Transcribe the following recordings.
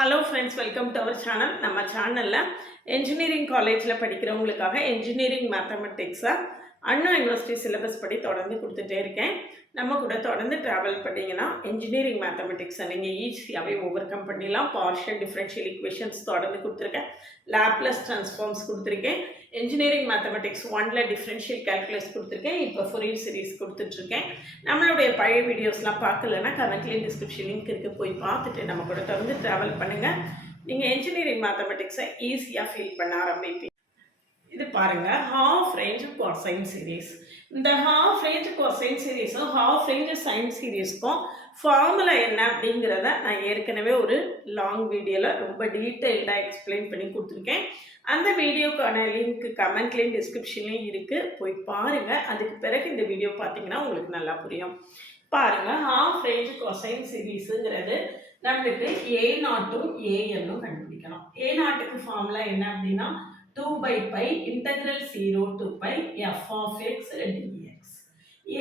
Hello friends, welcome to our channel. நம்ம சேனலில் engineering காலேஜில் படிக்கிறவங்களுக்காக என்ஜினியரிங் மேத்தமெட்டிக்ஸை அண்ணா யூனிவர்சிட்டி சிலபஸ் படி தொடர்ந்து கொடுத்துட்டே இருக்கேன். நம்ம கூட தொடர்ந்து ட்ராவல் பண்ணிங்கன்னா என்ஜினியரிங் மேத்தமெட்டிக்ஸை நீங்கள் ஈஸியாகவே ஓவர் கம் பண்ணிடலாம். பார்ஷியல் டிஃப்ரென்ஷியல் ஈக்குவேஷன்ஸ் தொடர்ந்து கொடுத்துருக்கேன். லேப்லஸ் ட்ரான்ஸ்ஃபார்ம்ஸ் கொடுத்துருக்கேன். என்ஜினியரிங் மேத்தமெட்டிக்ஸ் 1ல் டிஃப்ரென்ஷியல் கேல்குலஸ் கொடுத்துருக்கேன். இப்போ ஃபோரியர் சீரிஸ் கொடுத்துட்ருக்கேன். நம்மளுடைய பழைய வீடியோஸ்லாம் பார்க்கலன்னா கமெண்ட்லேயும் டிஸ்கிரிப்ஷன் லிங்க் இருக்குது, போய் பார்த்துட்டு நம்ம கூட தொடர்ந்து ட்ராவல் பண்ணுங்கள். நீங்கள் என்ஜினியரிங் மேத்தமெட்டிக்ஸை ஈஸியாக ஃபீல் பண்ண ஆரம்பிப்பீங்க. இது பாருங்கள், ஹாஃப் ரேஞ்ச் கொசைன் சீரீஸ். இந்த ஹாஃப் ரேஞ்ச் கொசைன் சீரீஸும் ஹாஃப் ரேஞ்ச் சைன் சீரீஸ்க்கும் ஃபார்முலா என்ன அப்படிங்கிறத நான் ஏற்கனவே ஒரு லாங் வீடியோவில் ரொம்ப டீட்டெயில்டாக எக்ஸ்பிளைன் பண்ணி கொடுத்துருக்கேன். அந்த வீடியோக்கான லிங்க் கமெண்ட்லேயும் டிஸ்கிரிப்ஷன்லேயும் இருக்குது, போய் பாருங்கள். அதுக்கு பிறகு இந்த வீடியோ பார்த்தீங்கன்னா உங்களுக்கு நல்லா புரியும். பாருங்கள், ஹாஃப் ரேஞ்ச் கொசைன் சீரீஸுங்கிறது நம்மளுக்கு A0ம் ANம் கண்டுபிடிக்கணும். A0க்கு ஃபார்முலா என்ன அப்படின்னா 2/π integral 0 to pi f of x dx.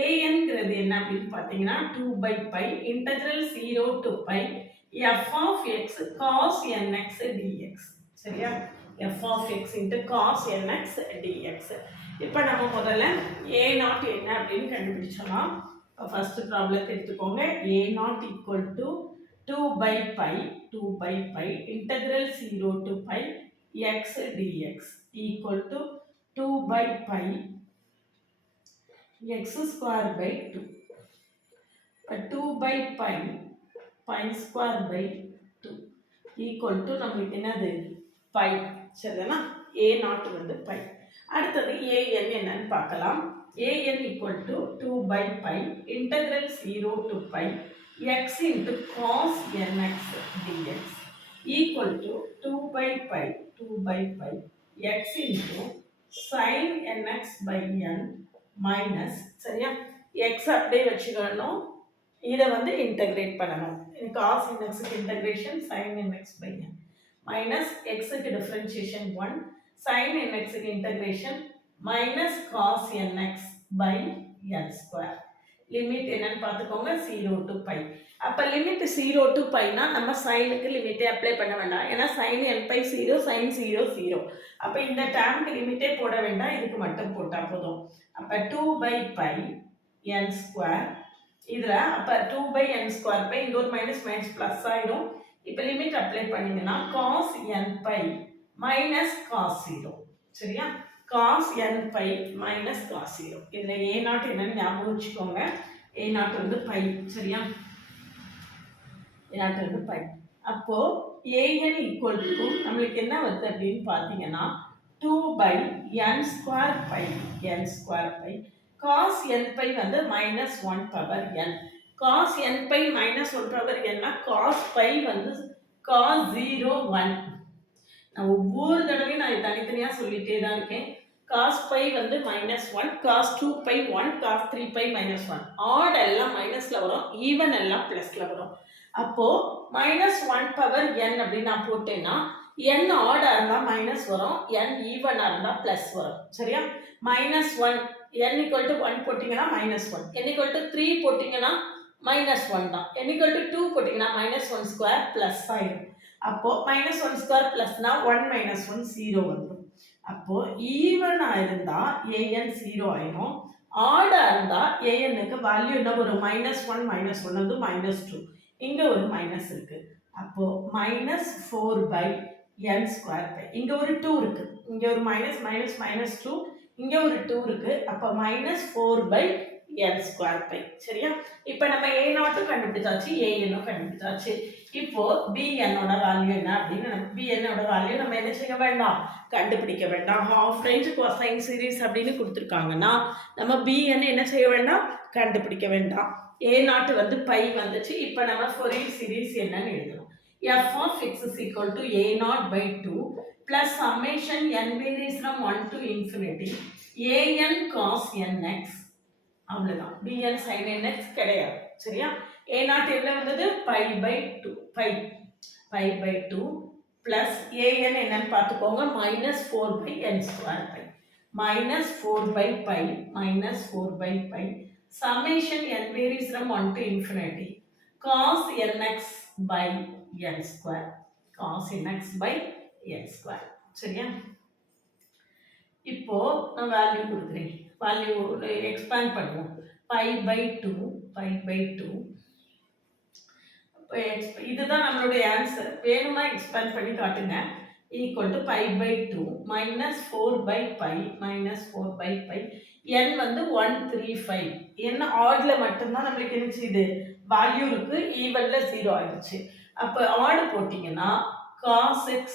ANங்கிறது என்ன அப்படின்னு பார்த்தீங்கன்னா 2/π integral 0 to pi f of x cos nx dx. சரியா? f of x into cos nx dx. இப்போ நம்ம முதல்ல A0 என்ன அப்படின்னு கண்டுபிடிச்சோம்னா, ஃபர்ஸ்ட் ப்ராப்ளத்தை எடுத்துக்கோங்க. A0 equal to 2/π integral 0 to pi x dx equal to 2/π x square by 2. 2/π pi square by 2 equal to நம்மளுக்கு என்னது pi. சரிதானா? A0 வந்து pi. அடுத்தது AN என்னன்னு பார்க்கலாம். AN equal to 2/π integral 0 to pi x into cos nx dx equal to 2/π x into sin nx by n minus, சரியா? x அப்படியே வச்சுக்கணும், இதை வந்து இன்டகிரேட் பண்ணணும். cos nx க்கு integration sin nx by n minus x க்கு differentiation 1, sin nx க்கு integration minus cos nx by n square. Limit என்னன்னு பார்த்துக்கோங்க, 0 to pi. அப்போ லிமிட் 0 to pi னா நம்ம சைனுக்கு லிமிட்டே அப்ளை பண்ண வேண்டாம். ஏன்னா sin n பை 0, sin 0 0. அப்போ இந்த டேர்முக்கு லிமிட்டே போட வேண்டாம், இதுக்கு மட்டும் போட்டால் போதும். அப்போ 2/π n ஸ்கொயர். இதில் அப்போ 2/n ஸ்கொயர் பை, இங்கே ஒரு மைனஸ் மைனஸ் ப்ளஸ் ஆயிடும். இப்போ லிமிட் அப்ளை பண்ணிங்கன்னா cos n pi minus cos 0. சரியா? cos n pi minus cos 0. இதில் A0 என்னன்னு ஞாபகம் வச்சுக்கோங்க. A0 வந்து பை. சரியா? A0 வந்து பை. அப்போ AN ஈக்குவல் டு நம்மளுக்கு என்ன வருது அப்படின்னு பார்த்தீங்கன்னா 2/n square pi n square pi cos n pi வந்து minus 1 power n. cos n pi minus 1 power n cos pi வந்து cos 0 1. நான் ஒவ்வொரு தடவையும் நான் தனித்தனியாக சொல்லிட்டே தான் இருக்கேன். cos பை வந்து -1, cos 2 pi 1, cos 3 pi -1. Odd எல்லாம் மைனஸில் வரும், ஈவன் எல்லாம் ப்ளஸில் வரும். அப்போது -1 பவர் n அப்படின்னு நான் போட்டேன்னா n ஆடாக இருந்தால் மைனஸ் வரும், n ஈவனாக இருந்தால் ப்ளஸ் வரும். சரியா? -1 n ஈக்குவல் டு 1 போட்டிங்கன்னா -1, n ஈக்குவல் டு 3 போட்டிங்கன்னா -1 தான், n ஈக்குவல் டு 2 போட்டிங்கன்னா -1 ஸ்கொயர் ப்ளஸ் ஆயிடும். அப்போது -1 ஸ்கொயர் ப்ளஸ்னா 1 - 1 0 வந்துடும். அப்போது ஈவனாக இருந்தால் an 0 ஆயிடும், ஆடாக இருந்தால் anக்கு வேல்யூ என்ன வரும், -1 -1 வந்து -2. இங்கே ஒரு மைனஸ் இருக்குது. அப்போது -4/n ஸ்கொயர் பை, இங்கே ஒரு 2 இருக்குது, இங்கே ஒரு -2, இங்கே ஒரு 2 இருக்குது. அப்போ -4/n ஸ்கொயர் பை. சரியா? இப்போ நம்ம A0 கண்டுபிடிச்சாச்சு, ANம் கண்டுபிடிச்சாச்சு. இப்போ BNோட வேல்யூ என்ன அப்படின்னு BNோட வேல்யூ நம்ம என்ன செய்ய வேண்டாம், கண்டுபிடிக்க வேண்டாம். ஹாஃப் ரேஞ்ச் கொசைன் சீரீஸ் அப்படின்னு கொடுத்துருக்காங்கன்னா நம்ம BN என்ன செய்ய வேண்டாம், கண்டுபிடிக்க வேண்டாம். A0 வந்து பை வந்துச்சு. இப்போ நம்ம ஃபோரியர் சீரீஸ் என்னன்னு எழுதணும். f of x is equal to A0/2 plus summation n varies from 1 to infinity an cos nx. அவ்வளோதான். bn sin nx கிடையாது. சரியா? A0 எவ்வளோ வந்தது, π/2 π/2 plus an என்னன்னு பார்த்துக்கோங்க, -4/n square pi -4/π summation n varies from 1 to infinity cos nx by n square. cos nx by x square. சரியா? இப்போ நான் வேல்யூ கொடுக்குறேன். வேல்யூ எக்ஸ்பேண்ட் பண்ணுவோம். pi by 2 இதுதான் நம்மளுடைய ஆன்சர். வேணுமா எக்ஸ்பேண்ட் பண்ணி காட்டுங்க. Equal to pi by 2 minus 4 by pi minus 4 by pi. n வந்து 135. n ஆட்ல மட்டும்தான் நம்மளுக்கு என்ன செய்யுது, வேல்யூ இருக்கு. ஈவன்ல 0 ஆயிடுச்சு. அப்போ ஆட் போட்டிங்கன்னா cos x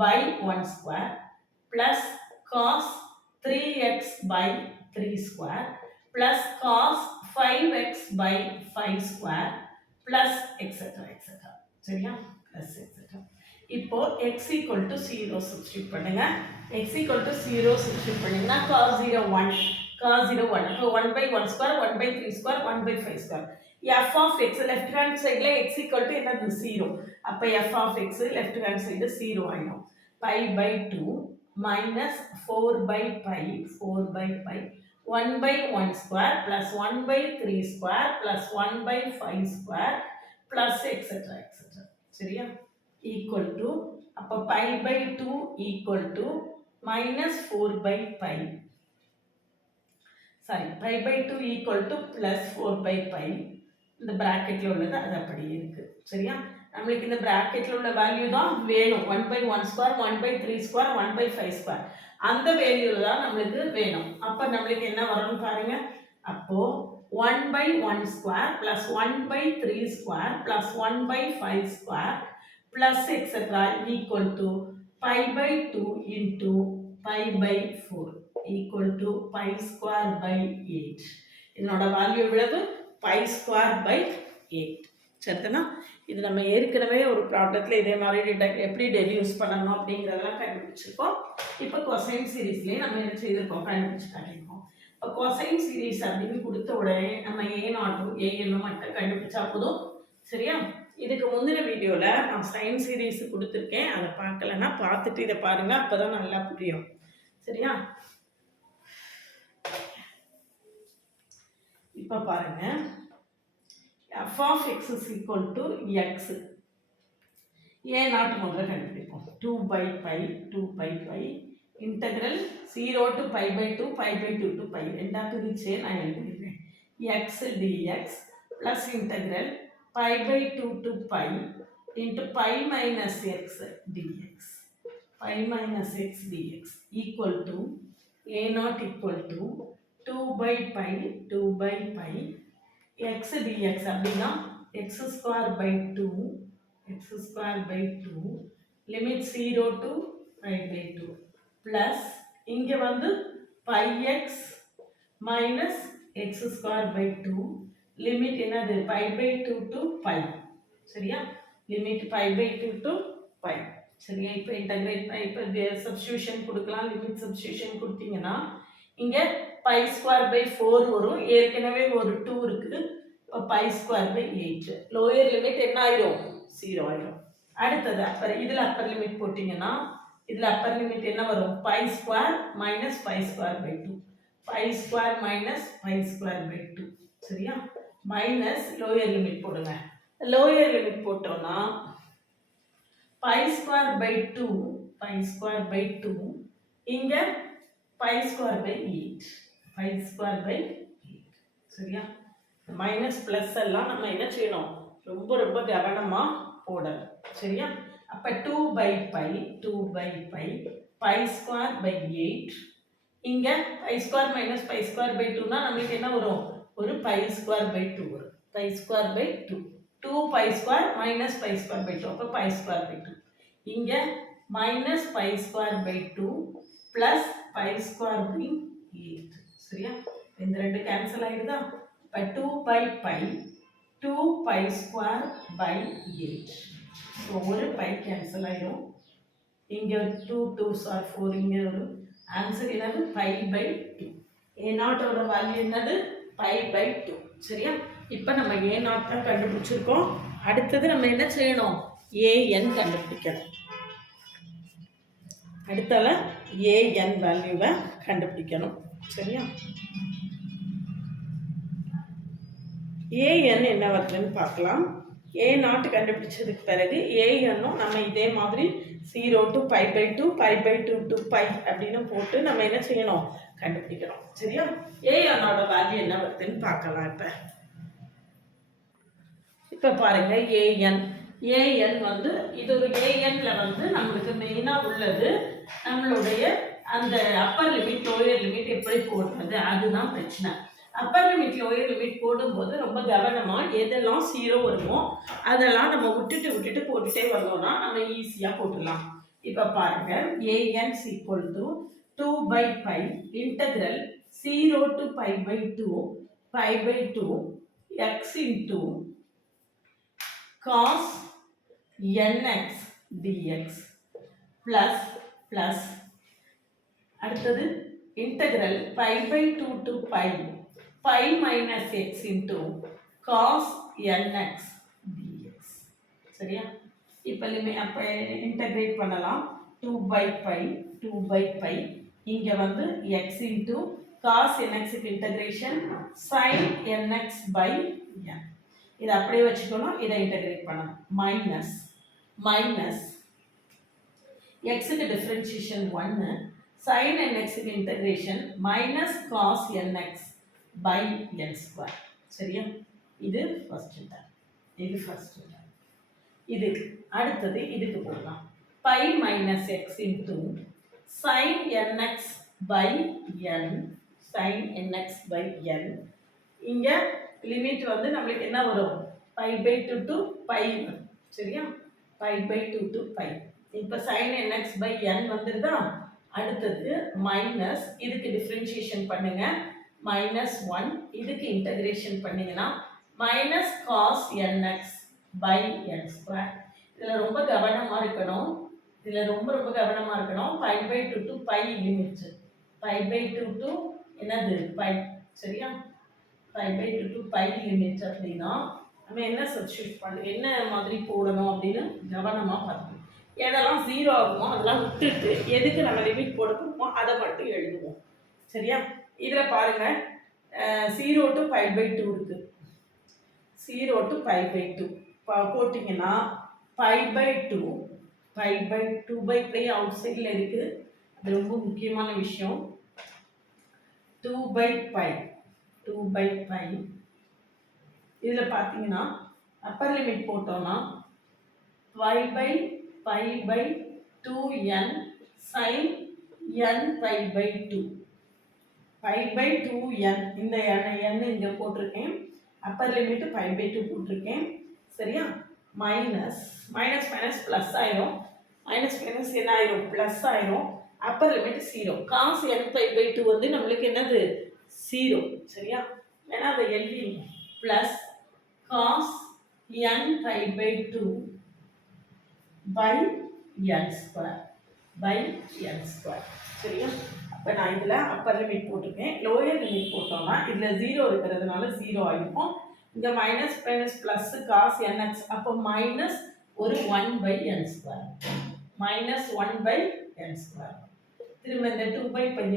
by 1 square plus cos 3x by 3 square plus cos 5x by 5 square plus etc. சரியா? plus etc. இப்போ x equal to 0 substitute பண்ணுங்க. x equal to 0 substitute பண்ணீங்கன்னா cos 0 1 cos 0 1. இப்போ 1 by 1 square 1 by 3 square 1 by 5 square. f of x left hand sideல x equal to என்னது 0. அப்ப f of x left hand side 0 ஆயிடும். pi by 2 minus 4 by pi 1 by 1 square plus 1 by 3 square plus 1 by 5 square plus etc. சரியா? equal to அப்ப pi by 2 equal to minus 4 by pi. sorry, pi by 2 equal to plus 4 by pi. இந்த பிராக்கெட்ல உள்ளது அது அப்படியே இருக்கு. சரியா? நம்மளுக்கு இந்த பிராக்கெட்ல உள்ள வேல்யூ தான் வேணும். 1 by 1 square 1 by 3 square 1 by 5 square அந்த வேல்யூ தான் நம்மளுக்கு வேணும். அப்ப நம்மளுக்கு என்ன வரும்னு பாருங்க. அப்போ 1 by 1 square plus 1 by 3 square plus 1 by 5 square plus etc. equal to pi by 2 into pi by 4 equal to pi square by 8. இதனோட வேல்யூ எவ்வளவு? pi square by 8. சரிதானா? இது நம்ம ஏற்கனவே ஒரு ப்ராப்ளத்தில் இதே மாதிரி எப்படி டெரியூஸ் பண்ணணும் அப்படிங்கிறதெல்லாம் கண்டுபிடிச்சிருக்கோம். இப்போ கொசைன் சீரீஸ்லேயே நம்ம என்ன செய்திருக்கோம், கண்டுபிடிச்சு காட்டியிருக்கோம். இப்போ கொசைன் சீரீஸ் அப்படின்னு கொடுத்த உடனே நம்ம a0 an மட்டும் கண்டுபிடிச்சா போதும். சரியா? இதுக்கு முந்தின வீடியோவில் நான் சைன் சீரீஸ் கொடுத்துருக்கேன். அதை பார்க்கலன்னா பார்த்துட்டு இதை பாருங்கள், அப்போ தான் நல்லா புரியும். சரியா? இப்போ பாருங்கள், f of x is equal to x. a0 முதல்ல கண்டுபிடிப்போம். 2 by pi integral 0 to pi by 2 to pi ரெண்டா பிரிச்சு நான் எழுதிடுறேன். x dx plus integral pi by 2 to pi into pi minus x dx equal to a0 equal to 2 by pi x dx அப்படின்னா x square by 2 limit 0 to pi by 2 plus இங்க வந்து pi x minus x square by 2 limit என்னது pi by 2 to pi. சரியா? limit pi by 2 to pi. சரியா? இப்போ integrate இப்போ substitution கொடுக்கலாம். Limit substitution கொடுத்தீங்கன்னா இங்க pi square by 4 வரும். ஏற்கனவே ஒரு 2 இருக்குது. இப்போ pi square by 8. Lower limit என்ன ஆயிரும்? 0 ஆயிரும். அடுத்தது அப்பர், இதில் அப்பர் லிமிட் போட்டிங்கன்னா இதில் அப்பர் லிமிட் என்ன வரும்? pi square minus pi square by 2. pi square minus pi square by 2. சரியா? மைனஸ் லோயர் லிமிட் போடுங்க. லோயர் லிமிட் போட்டோம்னா pi square by 2 இங்க pi square by 8. சரியா? மைனஸ் பிளஸ் எல்லாம் நம்ம என்ன செய்யணும், ரொம்ப ரொம்ப கவனமா போடணும். சரியா? அப்ப 2 by pi pi square by 8. இங்க pi square minus pi square by 2 னா நமக்கு என்ன வரும்? ஒரு pi square by 2 வரும். pi square by 2 pi square minus pi square by 2 அப்ப pi square by 2. இங்க minus pi square by 2 plus pi square by 8. சரியா? இந்த ரெண்டு கேன்சல் ஆயிடுதா? அப்ப 2 by pi square by 8. ஒரு pi கேன்சல் ஆயிடும். இங்க 2 2s are 4. இங்க ஒரு ஆன்சர் என்னது? pi by 2. a0 ஓட வேல்யூ என்னது? pi by 2. சரியா? இப்போ நம்ம a0 தான் கண்டுபிடிச்சிருக்கோம். அடுத்தது நம்ம என்ன செய்யணும்? an கண்டுபிடிக்கணும். அடுத்தால an வேல்யூவை கண்டுபிடிக்கணும். சரியா? an என்ன வருதுன்னு பார்க்கலாம். ஏ நாட் கண்டுபிடிச்சதுக்கு பிறகு ஏஎன்னும் நம்ம இதே மாதிரி 0 to π/2 π/2 to π அப்படின்னு போட்டு நம்ம என்ன செய்யணும், கண்டுபிடிக்கணும். சரியா? ஏஎன்னோட வேல்யூ என்ன வருதுன்னு பார்க்கலாம். இப்போ பாருங்க, ஏஎன் வந்து இது ஒரு ஏஎன்ல வந்து நம்மளுக்கு மெயினாக உள்ளது நம்மளுடைய அந்த அப்பர் லிமிட் லோயர் லிமிட் எப்படி போடுறது, அதுதான் பிரச்சனை. அப்பர் லிமிட் லோயர் லிமிட் போடும்போது ரொம்ப கவனமாக எதெல்லாம் 0 வருமோ அதெல்லாம் நம்ம விட்டுட்டு போட்டுட்டே வந்தோம்னா நம்ம ஈஸியாக போட்டுடலாம். இப்போ பாருங்க, A N equal to 2/π integral 0 to π/2 x into cos nx dx plus அடுத்தது integral π/2 to π minus x into cos nx dx. சரியா? இப்போ அப்போ இன்டகிரேட் பண்ணலாம். 2/π இங்கே வந்து x into cos nx integration sin nx by n. இதை அப்படியே வச்சுக்கணும், இதை இன்டகிரேட் பண்ணணும். மைனஸ் எக்ஸுக்கு டிஃப்ரென்ஷியேஷன் 1, sin nxக்கு integration minus cos nx by n square. சரியா? இது ஃபர்ஸ்ட் டேர்ம், இது அடுத்தது இதுக்கு போகலாம். π minus x into sin nx by n இங்கே லிமிட் வந்து நம்மளுக்கு என்ன வரும், π/2 to π வரும். சரியா? π/2 to π. இப்போ sin nx by n வந்துருதா. அடுத்தது மைனஸ் இதுக்கு டிஃப்ரென்ஷியேஷன் பண்ணுங்க, -1 இதுக்கு இன்டகிரேஷன் பண்ணிங்கன்னா minus cos nx by n square. இதில் ரொம்ப கவனமாக இருக்கணும், π/2 to π லிமிட், π/2 to என்னது π. சரியா? π/2 to π லிமிட் அப்படின்னா நம்ம என்ன சப்ஸ்டிட்யூட் பண்ணணும், என்ன மாதிரி போடணும் அப்படின்னு கவனமாக பார்க்கணும். எதெல்லாம் 0 ஆகுமோ அதெல்லாம் விட்டுட்டு எதுக்கு நம்ம லிமிட் போட போகிறோமோ அதை மட்டும் எழுதுவோம். சரியா? இதில் பாருங்கள், 0 to π/2 இருக்குது. 0 to π/2 போட்டிங்கன்னா π/2 அவுட் சைடில் இருக்குது. அது ரொம்ப முக்கியமான விஷயம். 2/π இதில் பார்த்தீங்கன்னா அப்பர் லிமிட் போட்டோம்னா π/2n sin n π/2 π/2n இந்த n இங்கே போட்டிருக்கேன். அப்பர் லிமிட் π/2 போட்டிருக்கேன். சரியா? மைனஸ் ப்ளஸ் ஆயிரும், மைனஸ் என்ன ஆயிரும், ப்ளஸ் ஆயிரும். Upper limit 0. cos n π/2 வந்து நம்மளுக்கு என்னது 0. சரியா? ஏன்னா அதை எழுதி plus cos n π/2 by n square. சரியா? இப்போ நான் இதில் அப்பர் லிமிட் போட்டிருக்கேன். லோயர் லிமிட் போட்டோம்னா இதில் 0 இருக்கிறதுனால 0 ஆகிருக்கும். இங்கே மைனஸ் ப்ளஸ் cos nx, அப்போ மைனஸ் ஒரு 1/n ஸ்கொயர், -1/n ஸ்கொயர். திரும்ப இந்த 2/π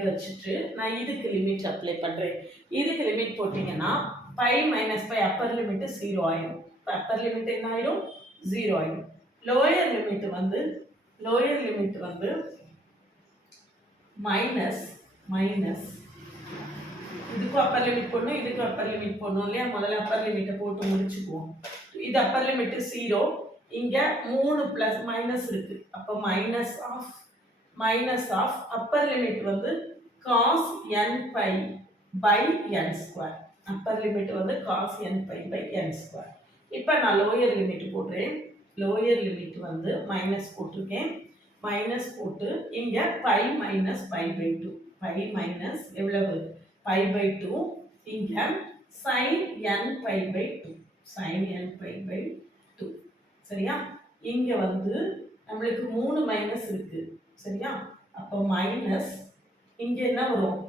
வச்சுட்டு நான் இதுக்கு லிமிட் அப்ளை பண்ணுறேன். இதுக்கு லிமிட் போட்டிங்கன்னா π minus π அப்பர் லிமிட்டு 0 ஆயிடும். இப்போ அப்பர் லிமிட் என்ன ஆயிடும், 0 ஆயிடும். லோயர் லிமிட் வந்து மைனஸ் இதுக்கும் அப்பர் லிமிட் போடணும், இதுக்கும் அப்பர் லிமிட் போடணும் இல்லையா? முதல்ல அப்பர் லிமிட்டை போட்டு முடிச்சுக்குவோம். இது அப்பர் லிமிட்டு 0, இங்கே 3 ப்ளஸ் மைனஸ் இருக்குது. அப்போ மைனஸ் ஆஃப் அப்பர் லிமிட் வந்து cos nπ by n square. Upper limit வந்து cos nπ by n square. இப்போ நான் லோயர் லிமிட் போடுறேன். லோயர் லிமிட் வந்து மைனஸ் போட்டிருக்கேன். மைனஸ் போட்டு இங்கே π minus π/2, π மைனஸ் எவ்வளவு π/2, இங்கே sin n π/2, சரியா? இங்கே வந்து நம்மளுக்கு 3 மைனஸ் இருக்குது. சரியா? அப்போ மைனஸ் இங்கே என்ன வரும்,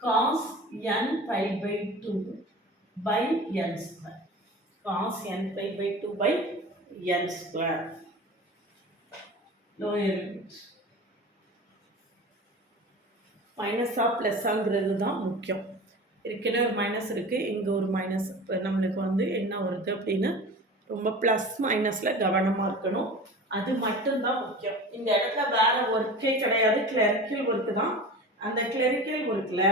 cos n π/2 by n square. cos n π/2 by n square. Lower limit மைனஸா ப்ளஸ்ஸாங்கிறது தான் முக்கியம். ஏற்கனவே ஒரு மைனஸ் இருக்குது, இங்கே ஒரு மைனஸ். இப்போ நம்மளுக்கு வந்து என்ன வருது அப்படின்னு ரொம்ப ப்ளஸ் மைனஸில் கவனமாக இருக்கணும். அது மட்டும்தான் முக்கியம். இந்த இடத்துல வேறு ஒர்க்கே கிடையாது, கிளரிக்கல் ஒர்க்கு தான். அந்த கிளரிக்கல் ஒர்க்கில்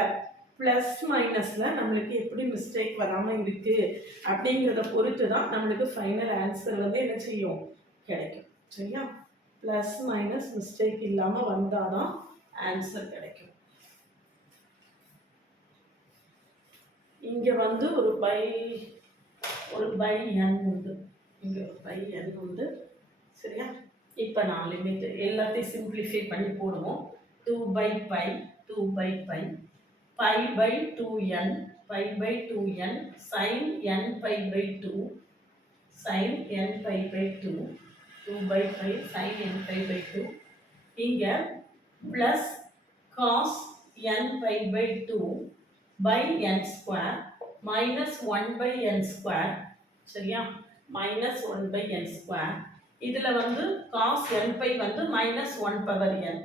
ப்ளஸ் மைனஸில் நம்மளுக்கு எப்படி மிஸ்டேக் வராமல் இருக்குது அப்படிங்கிறத பொறுத்து தான் நம்மளுக்கு ஃபைனல் ஆன்சர் வந்து என்ன செய்யும், கிடைக்கும். சரியா? ப்ளஸ் மைனஸ் மிஸ்டேக் இல்லாமல் வந்தால் தான் ஆன்சர் கிடைக்கும். இங்கே வந்து ஒரு பை என் உண்டு, இங்கே ஒரு பை என் உண்டு. சரியா? இப்போ நான் லிமிட் எல்லாத்தையும் சிம்பிளிஃபை பண்ணி போடுவோம். 2 by pi, 2 by pi, pi by 2n, pi by 2n, sin n pi by 2, sin n pi by 2, 2 by pi, sin n pi by 2. இங்கே plus cos n pi by 2 by n square minus 1 by n square. சரியா? minus 1 by n square. இதில் வந்து cos n pi வந்து minus 1 power n.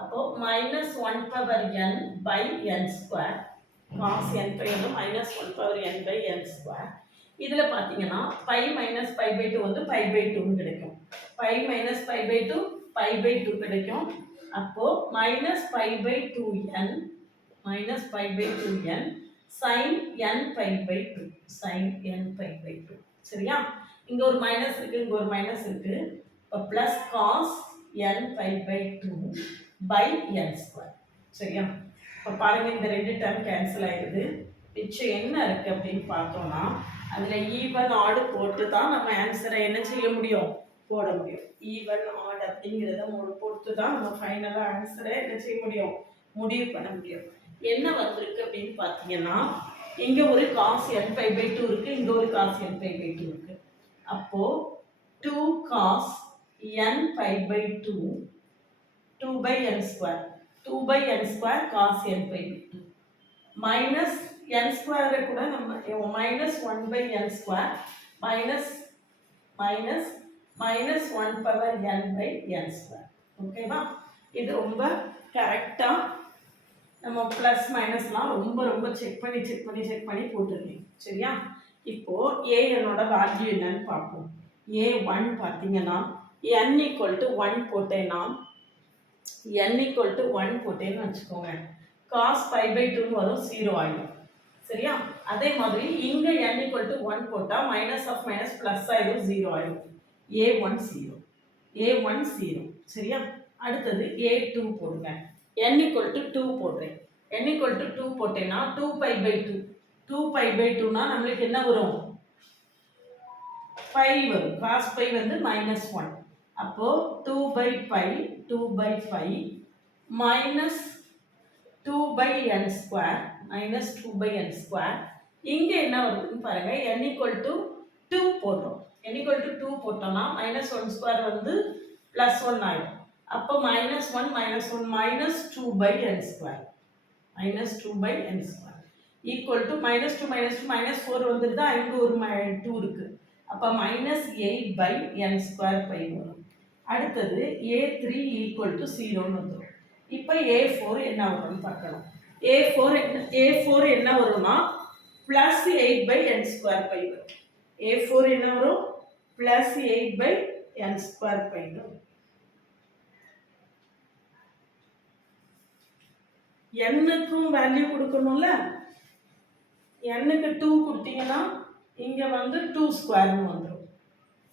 அப்போ minus 1 power n by n square. cos n pi வந்து minus 1 power n by n square. இதில் பார்த்தீங்கன்னா pi minus pi by 2 வந்து pi by 2 கிடைக்கும். pi minus pi by 2 pi by 2 கிடைக்கும். அப்போ minus pi by 2n minus pi by 2n sin n pi by 2, sin n pi by 2. சரியா? இங்கே ஒரு minus இருக்குது, இங்கே ஒரு மைனஸ் இருக்குது. இப்போ plus cos n pi by 2 by n square. சரியா? இப்போ பாருங்கள், இந்த ரெண்டு டேர்ம் கேன்சல் ஆகிடுது. மிச்சம் என்ன இருக்குது அப்படின்னு பார்த்தோம்னா, அதில் ஈவன் ஆடு போட்டு தான் நம்ம ஆன்சரை என்ன செய்ய முடியும், போட முடியும். ஈவன் ஆட் அப்படிங்கிறத பொறுத்து தான் நம்ம ஃபைனலாக ஆன்சரை என்ன செய்ய முடியும், முடிவு பண்ண முடியும். என்ன வந்திருக்கு அப்படின்னு பார்த்தீங்கன்னா, இங்கே ஒரு காஸ் n pi by 2 இருக்குது, இங்கே ஒரு காஸ் n pi by 2 இருக்குது. அப்போது 2 cos n pi by 2, 2 by n square, 2 by n square cos n pi by 2 minus n ஸ்கொயரை கூட நம்ம minus 1 by n square minus 1 power n by n square. ஓகேவா? இது ரொம்ப கரெக்டாக நம்ம ப்ளஸ் மைனஸ்லாம் ரொம்ப செக் பண்ணி போட்டுருக்கீங்க. சரியா? இப்போது ஏஎனோட வேல்யூ என்னன்னு பார்ப்போம். A1 பார்த்தீங்கன்னா n = 1 போட்டேன்னா, n = 1 போட்டேன்னு வச்சுக்கோங்க, cos pi by 2 வரும், 0 ஆகிடும். சரியா? அதே மாதிரி இங்கே n = 1 போட்டால் மைனஸ் ஆஃப் மைனஸ் ப்ளஸ் ஆகிடும், 0 ஆகிடும். A1 0. சரியா? அடுத்தது A2 போடுங்க. n = 2 போடுறேன். n = 2 போட்டேன்னா 2 pi by 2, 2 pi by 2னா நம்மளுக்கு என்ன வரும், pi வரும். cos pi வந்து -1. அப்போது 2 by pi minus 2 by n square minus 2 by n square. இங்கே என்ன வருதுன்னு பாருங்கள், n = 2 போடுறோம். n = 2 போட்டோம்னா -1 ஸ்கொயர் வந்து +1 ஆகிடும். அப்போ -1 minus 2 by n square equal to -2 -4 வந்துருதா, இங்கே ஒரு 2 இருக்குது. அப்போ -8 by n square pi வரும். அடுத்தது A3 = 0ன்னு வந்துடும். இப்போ A4 என்ன வரும்னு பார்க்கணும். A4 என்ன வரும்னா +8 by n square pi வரும். A4 என்ன வரும், +8 by n square pi வரும். n-க்கும் வேல்யூ கொடுக்கணும்ல, n-க்கு 2 கொடுத்தீங்கன்னா இங்கே வந்து 2 ஸ்கொயர்னு வந்துடும்.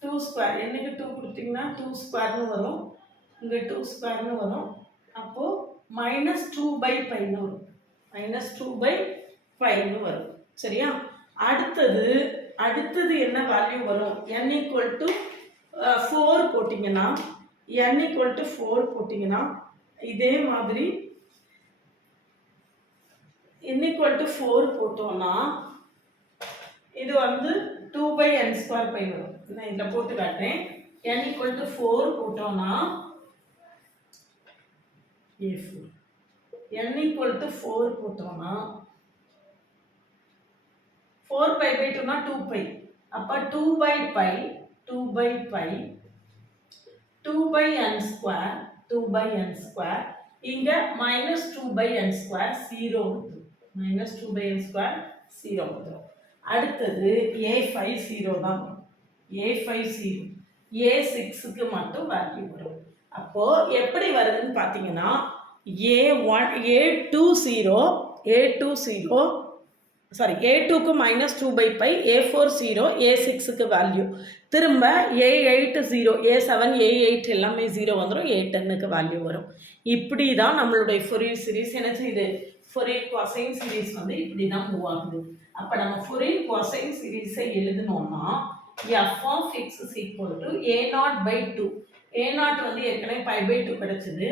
2 ஸ்கொயர் n-க்கு 2 கொடுத்தீங்கன்னா 2 ஸ்கொயர்னு வரும், இங்கே 2 ஸ்கொயர்னு வரும். அப்போது -2 by πன்னு வரும், -2 by πன்னு வரும். சரியா? அடுத்தது என்ன வேல்யூ வரும், n = 4 போட்டிங்கன்னா, n = 4 போட்டிங்கன்னா இதே மாதிரி n = 4 போட்டோம்னா இது வந்து 2 by n square pi வரும். நான் இதில் போட்டு காட்டுறேன். n = 4 போட்டோம்னா A4, n = 4 போட்டோம்னா 4 pi by 2னா 2 pi. அப்போ 2 by pi 2 by n square இங்கே -2 by n square 0 வருது. minus 2 by n square 0 வந்துடும். அடுத்தது a50 தான் வரும். a50 a6க்கு மட்டும் வேல்யூ வரும். அப்போ எப்படி வருதுன்னு பார்த்தீங்கன்னா a2க்கு -2/π, a40 a6க்கு வேல்யூ, திரும்ப a80 a7 a8 எல்லாமே 0 வந்துடும், a10க்கு வேல்யூ வரும். இப்படி தான் நம்மளுடைய ஃபோரியர் சீரிஸ் என்ன செய்யுது, ஃபோரியர் கொசைன் சீரிஸ் வந்து இப்படி தான் மூவ் ஆகுது. அப்போ நம்ம ஃபோரியர் கொசைன் சீரிஸை எழுதணும்னா f of x is equal to a0/2. a0 வந்து ஏற்கனவே π/2 கிடைச்சது.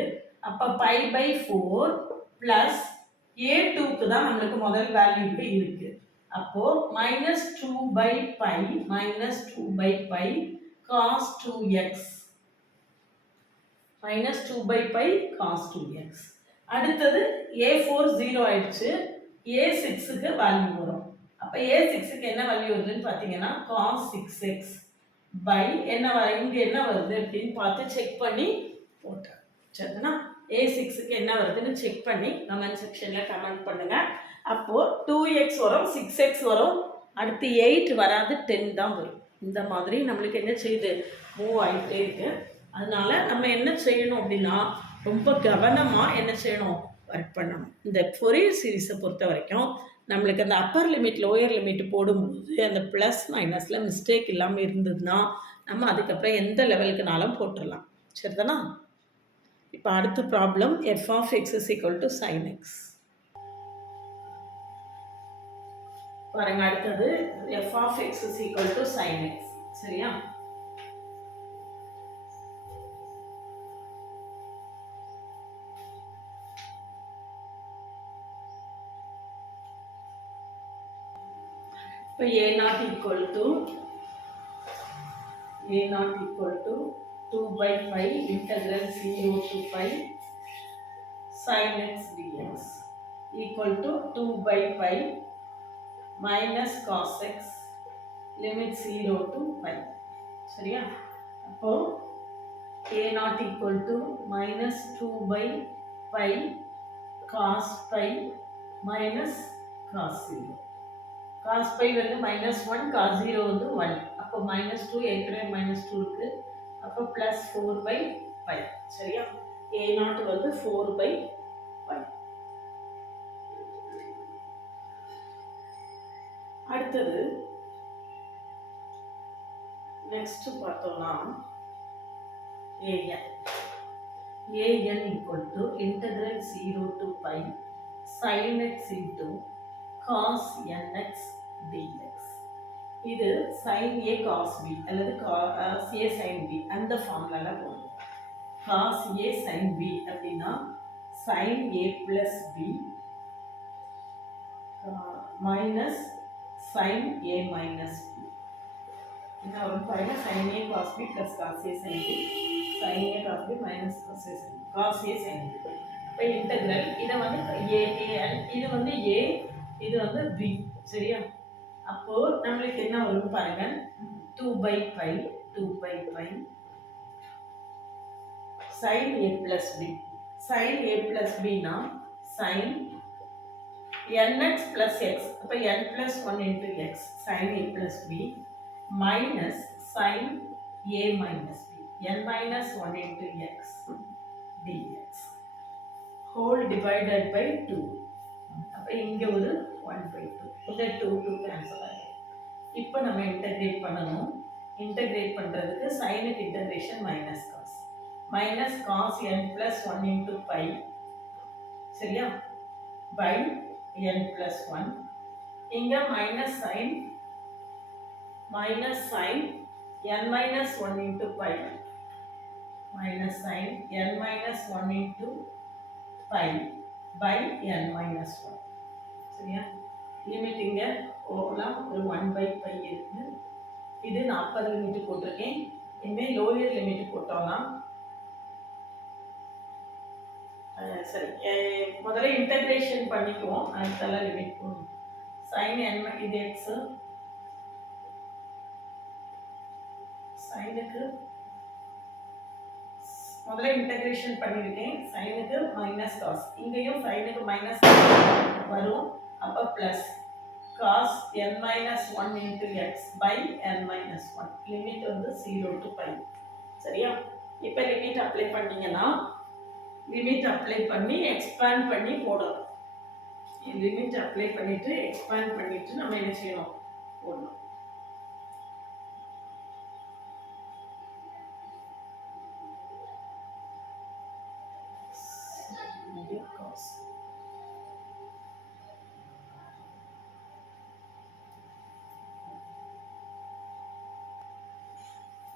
அப்போ π/4 plus a2க்கு தான் நம்மளுக்கு முதல் வேல்யூ இருக்கு. அப்போ -2/π cos 2x -2/π cos 2x. அடுத்தது a4 0 ஆயிடுச்சு, a6க்கு வேல்யூ வரும். அப்போ a6க்கு என்ன வேல்யூ வருதுன்னு பார்த்தீங்கன்னா cos 6x பை என்ன இங்கே என்ன வருது அப்படின்னு பார்த்து செக் பண்ணி போட்டேன். சரிண்ணா, a6க்கு என்ன வருதுன்னு செக் பண்ணி கமெண்ட் செக்ஷனில் கமெண்ட் பண்ணுங்கள். அப்போது 2x வரும், 6x வரும், அடுத்து 8 வராது, 10 தான் வரும். இந்த மாதிரி நம்மளுக்கு என்ன செய்யுது, மூவ் ஆகிட்டே இருக்குது. அதனால் நம்ம என்ன செய்யணும் அப்படின்னா ரொம்ப கவனமாக என்ன செய்யணும், ஒர்க் பண்ணணும். இந்த ஃபோரியர் சீரிஸை பொறுத்த வரைக்கும் நம்மளுக்கு அந்த அப்பர் லிமிட் லோயர் லிமிட் போடும்போது அந்த ப்ளஸ் மைனஸில் மிஸ்டேக் இல்லாமல் இருந்ததுன்னா நம்ம அதுக்கப்புறம் எந்த லெவலுக்குனாலும் போட்டுடலாம். சரிதானா? இப்போ அடுத்த problem f of x is equal to sin x. பாருங்க, அடுத்தது f of x is equal to sin x. சரியா? இப்போ a0 equal to 2/π integral 0 to π sin x dx equal to 2/π minus cos x limit 0 to π. சரியா? அப்போ a0 equal to -2/π cos π minus cos 0. cos π வந்து -1, cos 0 வந்து 1. அப்போ -2 ஏற்கனவே -2 இருக்கு. அப்போ +4/π. சரியா? a0 வந்து 4/π. அடுத்தது நெக்ஸ்ட் பார்த்தோம்னா an equal to integral 0 to π sin x into cos nx dx. இது sin a cos b அல்லது cos a sin b அந்த ஃபார்முலால போகும். cos a sin b அப்படின்னா sin a plus b minus sin a minus b. என்ன வரும் பாருங்க, sin a cos b plus cos a sin b, sin a cos b minus cos a sin b. இப்போ integral இதை வந்து இது வந்து a, இது வந்து b. சரியா? அப்போ நம்மளுக்கு என்ன வரும் பாருங்க, 2/π sin a plus b. sin a plus b னா sin nx plus x. அப்போ n plus 1 into x sin a plus b minus sin a minus b n minus 1 into x dx whole divided by 2. அப்போ இங்கே ஒரு 1/2. இந்த 2 cancel ஆகிடும். இப்போ நம்ம integrate பண்ணணும். இன்டெகிரேட் பண்ணுறதுக்கு சைனுக்கு integration minus cos n plus 1 into π. சரியா? Pi n plus 1. இங்கே minus sine n minus 1 into π minus sin n minus 1 into π by n minus 1. சரியா? லிமிட் இங்கே ஓவலாம் ஒரு 1/π இருக்கு. இது நான் அப்பர் லிமிட் போட்டிருக்கேன். இனிமேல் லோயர் லிமிட் போட்டோம்னா சரி, முதல்ல இன்டெகிரேஷன் பண்ணிக்குவோம், அடுத்தெல்லாம் லிமிட் போடணும். சைன் n இது எக்ஸு, சைனுக்கு முதல்ல இன்டெகிரேஷன் பண்ணியிருக்கேன். சைனுக்கு மைனஸ் காஸ், இங்கேயும் சைனுக்கு மைனஸ் வரும். அப்போ plus cos n minus 1 into x by n minus 1 limit வந்து 0 to pi. சரியா? இப்போ லிமிட் அப்ளை பண்ணீங்கன்னா லிமிட் அப்ளை பண்ணி எக்ஸ்பேண்ட் பண்ணி போடணும். லிமிட் அப்ளை பண்ணிட்டு எக்ஸ்பேண்ட் பண்ணிட்டு நம்ம என்ன செய்யணும் போடணும்.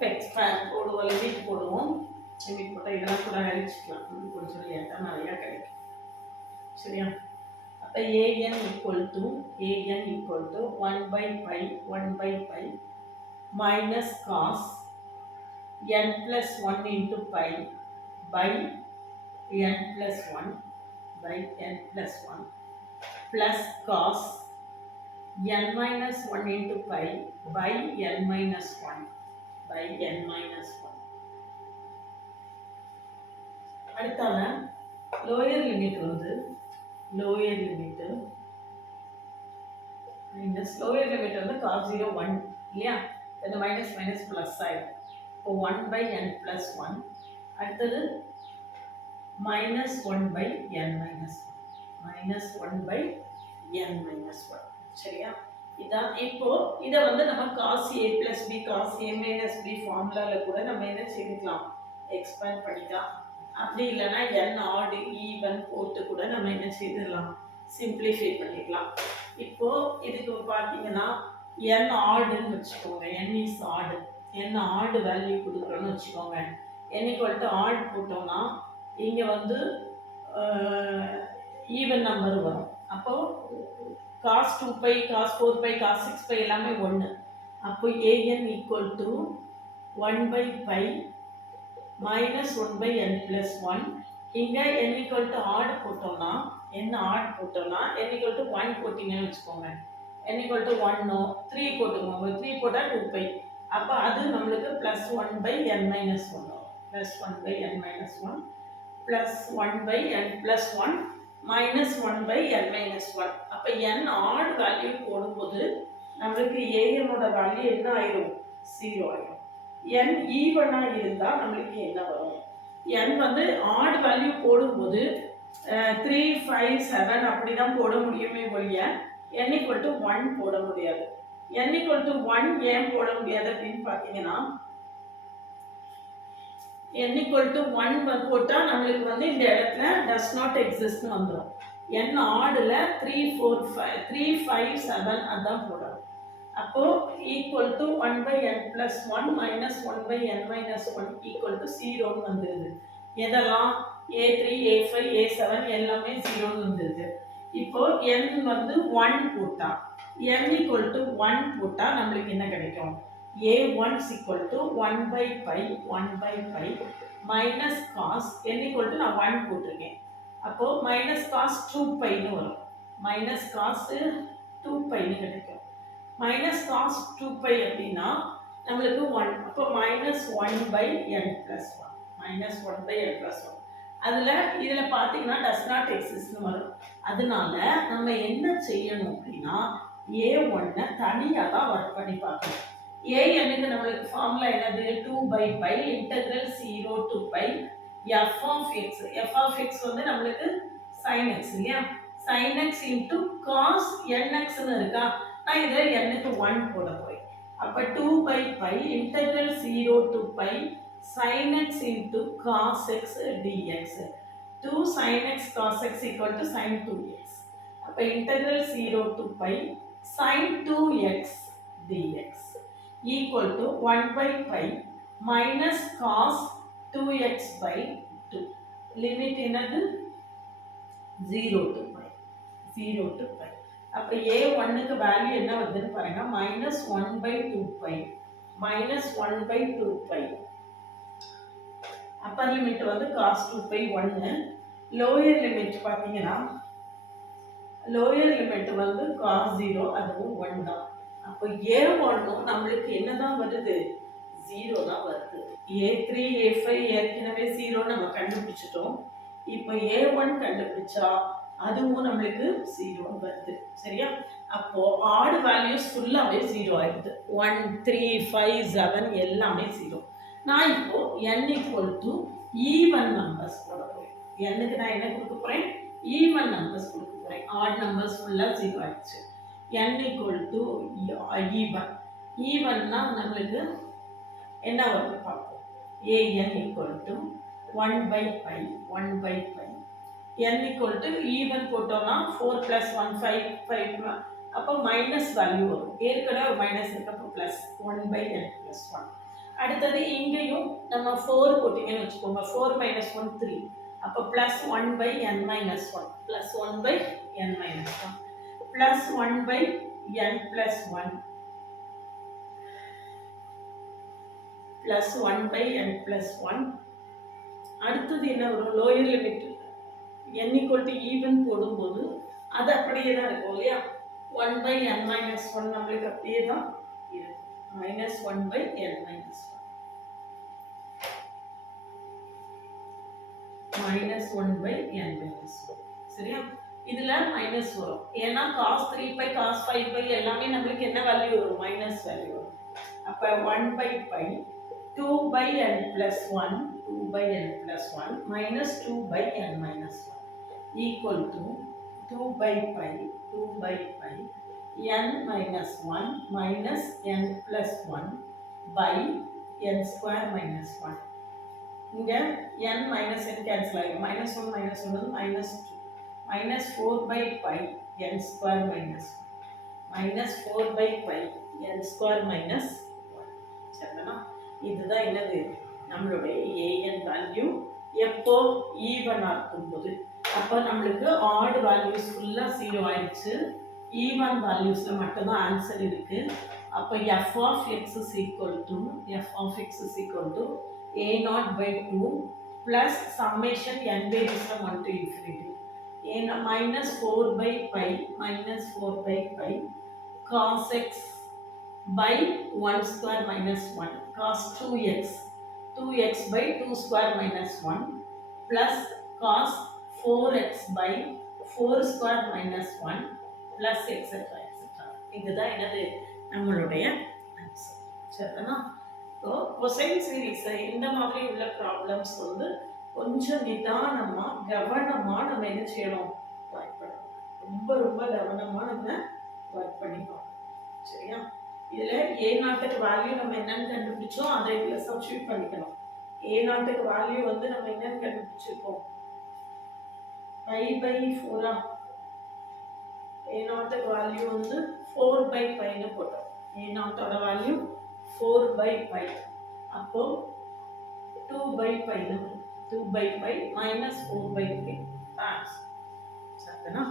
எக்ஸ்பேண்ட் போடுவோம், லிமிட் போடுவோம். லிமிட் போட்டால் இதெல்லாம் கூட அழிச்சிக்கலாம், கொஞ்சம் லேட்டாக நிறையா கிடைக்கும். சரியா? அப்போ an equal to 1 by pi minus cos n plus 1 into pi by n plus 1 by n plus 1 plus cos n minus 1 into pi by n minus 1 by n minus 1. அடுத்தால லோயர் லிமிட் வந்து lower limit minus lower limit வந்து cos 0 1 இல்லையா? இந்த minus minus plus ஆயிடும். இப்போ 1 by n plus 1 அடுத்தது minus 1 by n minus 1 minus 1 by n minus 1. சரியா? இதான் இப்போ இதை வந்து நம்ம cos a plus b cos a minus b ஃபார்முலால கூட நம்ம என்ன செய்யலாம், எக்ஸ்பேண்ட் பண்ணிக்கலாம். அப்படி இல்லைன்னா n ஆட் ஈவன் போட்டு கூட நம்ம என்ன செய்யலாம், சிம்பிளிஃபை பண்ணிக்கலாம். இப்போ இதுக்கு பார்த்தீங்கன்னா n ஆடுன்னு வச்சுக்கோங்க, n இஸ் ஆடு, n ஆடு வேல்யூ கொடுக்குறோன்னு வச்சுக்கோங்க. n ஈக்குவல் டு ஆட் போட்டோம்னா இங்கே வந்து ஈவன் நம்பர் வரும். அப்போது cos 2 pi cos 4 pi cos 6 pi எல்லாமே 1. அப்போ an equal to 1 by pi minus 1 by n plus 1. இங்கே n equal to odd போட்டோம்னா n odd போட்டோம்னா n equal to 1 போட்டிங்கன்னு வச்சுக்கோங்க. n equal to 1 3 போட்டுக்கோங்க, 3 போட்டால் 2 pi. அப்போ அது நம்மளுக்கு plus 1 by n minus 1 plus 1 by n minus 1 plus 1 by n plus 1 minus 1 by n minus 1. அப்போ n odd வேல்யூ போடும்போது நம்மளுக்கு an ஓட வேல்யூ என்ன ஆயிரும், 0 ஆயிரும். n ஈவனாக இருந்தால் நம்மளுக்கு என்ன வரும், n வந்து odd வேல்யூ போடும்போது 3 5 7 அப்படி தான் போட முடியுமே ஒழிய n equal to 1 போட முடியாது. n equal to 1 ஏன் போட முடியாது அப்படின்னு பார்த்தீங்கன்னா n equal to 1 போட்டால் நம்மளுக்கு வந்து இந்த இடத்துல does not exist வந்துடும். n ஆடில் 3 5 7 அதான் போடணும். அப்போது equal to 1 by n plus 1 minus 1 by n minus 1 equal to 0ன்னு வந்துடுது. எதெல்லாம் a3 a5 a7 எல்லாமே 0ன்னு வந்துடுது. இப்போ n வந்து 1 போட்டா n equal to 1 போட்டா நம்மளுக்கு என்ன கிடைக்கும், a1 is equal to 1 by pi minus cos n equal to நான் 1 போட்டிருக்கேன். அப்போ minus cos 2 piன்னு வரும், minus cos 2 piன்னு கிடைக்கும். minus cos 2 pi அப்படின்னா நம்மளுக்கு 1, அப்போ minus 1 by n plus 1 minus 1 by n plus 1. இதில் பார்த்தீங்கன்னா does not exist வரும். அதனால நம்ம என்ன செய்யணும் அப்படின்னா a1 தனியாக தான் ஒர்க் பண்ணி பார்க்கணும். a நம்மளுக்கு ஃபார்முலா என்னது, 2 by pi integral 0 to pi f of x வந்து நம்மளுக்கு sin x இல்லையா, sin x into cos nxன்னு இருக்கா. நான் இதை n-க்கு 1 போட போய் அப்போ 2 by pi integral 0 to pi sin x into cos x dx. 2 sin x cos x equal to sin 2x. அப்போ integral 0 to pi sin 2x dx equal to 1 by pi minus cos 2x by 2. Limit என்னது, 0 to pi. அப்போ a1க்கு value என்ன வருதுன்னு பாருங்க, minus 1 by 2 pi minus 1 by 2 pi. Upper limit வந்து cos 2 pi 1. Lower limit பார்த்தீங்கன்னா lower limit வந்து cos 0 அதுவும் 1 தான். அப்போ a1 நம்மளுக்கு என்னதான் வருது, 0 தான் வருது. a3 a5 ஏற்கனவே 0 நம்ம கண்டுபிடிச்சிட்டோம். இப்போ a1 கண்டுபிடிச்சா அதுவும் நம்மளுக்கு 0 வருது. சரியா? அப்போ ஆட் வேல்யூஸ் ஃபுல்லாவே 0 ஆயிடுது. 1 3 5 7 எல்லாமே 0. நான் இப்போ n = ஈவன் நம்பர்ஸ் போட போறேன். n க்கு நான் என்ன கொடுக்க போறேன்? ஈவன் நம்பர்ஸ் கொடுக்க போறேன். ஆட் நம்பர்ஸ் ஃபுல்லா 0 ஆயிடுச்சு. n = even. ஈவன்னா நம்மளுக்கு என்ன வருது பார்ப்போம். an = 1/pi 1/pi. n = even போட்டோம்னா 4 + 1 5 5 அப்போ மைனஸ் வேல்யூ வரும். ஏற்கனவே ஒரு மைனஸ் இருக்கு, அப்போ ப்ளஸ் 1/n + 1. அடுத்தது இங்கேயும் நம்ம 4 போட்டிங்கன்னு வச்சுக்கோங்க. 4 - 1 3. அப்போ plus 1/n - 1 plus 1/n - 1 plus 1/n + 1 plus 1/n + 1. அடுத்தது என்ன வரும்? லோயர் லிமிட் n = ஈவன் போடும்போது அது அப்படியே தான் இருக்கும் இல்லையா? 1/n - 1 நம்மளுக்கு அப்படியே தான் இருக்கும். -1/n - 1 -1/n - 1. சரியா? இதுல மைனஸ் வரும். ஏன்னா cos 3π cos 5π எல்லாமே நம்மளுக்கு என்ன வேல்யூ வரும்? மைனஸ் வேல்யூ வரும். அப்ப 1/pi 2/n + 1 2/n + 1 minus 2/n - 1 equal to 2/pi n - 1 minus n + 1 by n square minus 1. இங்க n minus n cancel ஆயிடும். -1 - 1 -2 minus 4/pi n square minus 1 minus 4/pi n square minus 1. சரிதானா? இதுதான் என்னது? நம்மளுடைய an value எப்போ ஈவனா இருக்கும்போது. அப்போ நம்மளுக்கு ஆட் வேல்யூஸ் ஃபுல்லா 0 ஆயிடுச்சு. ஈவன் வேல்யூஸ்ல மட்டும் தான் ஆன்சர் இருக்கு. அப்போ f of x is equal to a0/2 plus summation n varies from 1 to infinity. minus 4/pi cos x by 1 square minus 1 cos 2x by 2 square minus 1 plus cos 4x by 4 square minus 1 plus etc. இதுதான் என்னது? நம்மளுடைய answer. சரிதானா? So cosine series இந்த மாதிரி உள்ள problems வந்து கொஞ்சம் நிதானமா கவனமா நம்ம என்ன செய்யணும்? ஒர்க் பண்ணணும். ரொம்ப ரொம்ப கவனமா நம்ம ஒர்க் பண்ணிக்கணும். சரியா? இதுல a0க்கு வேல்யூ நம்ம என்னன்னு கண்டுபிடிச்சோம், அதை இதுல சப்ஸ்டிட்யூட் பண்ணிக்கணும். a0க்கு வேல்யூ வந்து நம்ம என்னன்னு கண்டுபிடிச்சிருக்கோம்? π/4. a0க்கு வேல்யூ வந்து 4/π போட்டோம். a0ஓட வேல்யூ 4/π. அப்போ 2/π 2/π minus 4/π சரிதானா?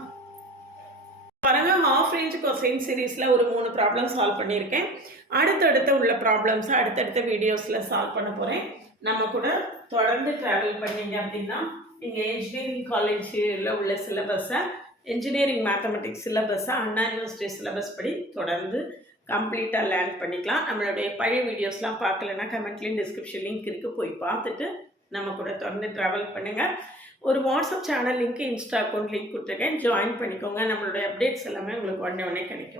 பாருங்க, ஹாஃப் ரேஞ்ச் கொசைன் சீரீஸ்ல ஒரு 3 ப்ராப்ளம் சால்வ் பண்ணியிருக்கேன். அடுத்தடுத்த உள்ள ப்ராப்ளம்ஸ் அடுத்தடுத்த வீடியோஸ்ல சால்வ் பண்ண போறேன். நம்ம கூட தொடர்ந்து டிராவல் பண்ணீங்க அப்படின்னா நீங்க இன்ஜினியரிங் காலேஜில் உள்ள சிலபஸை, இன்ஜினியரிங் மேத்தமெட்டிக்ஸ் சிலபஸை அண்ணா யூனிவர்சிட்டி சிலபஸ் படி தொடர்ந்து கம்ப்ளீட்டாக லேர்ன் பண்ணிக்கலாம். நம்மளுடைய பழைய வீடியோஸ்லாம் பார்க்கலன்னா கமெண்ட்லேயும் டிஸ்கிரிப்ஷன் லிங்க் இருக்குது, போய் பார்த்துட்டு நம்ம கூட தொடர்ந்து ட்ராவல் பண்ணுங்கள். ஒரு WhatsApp channel link, Insta account link கொடுத்துருக்கேன், ஜாயின் பண்ணிக்கோங்க. நம்மளுடைய அப்டேட்ஸ் எல்லாமே உங்களுக்கு உடனே கிடைக்கும்.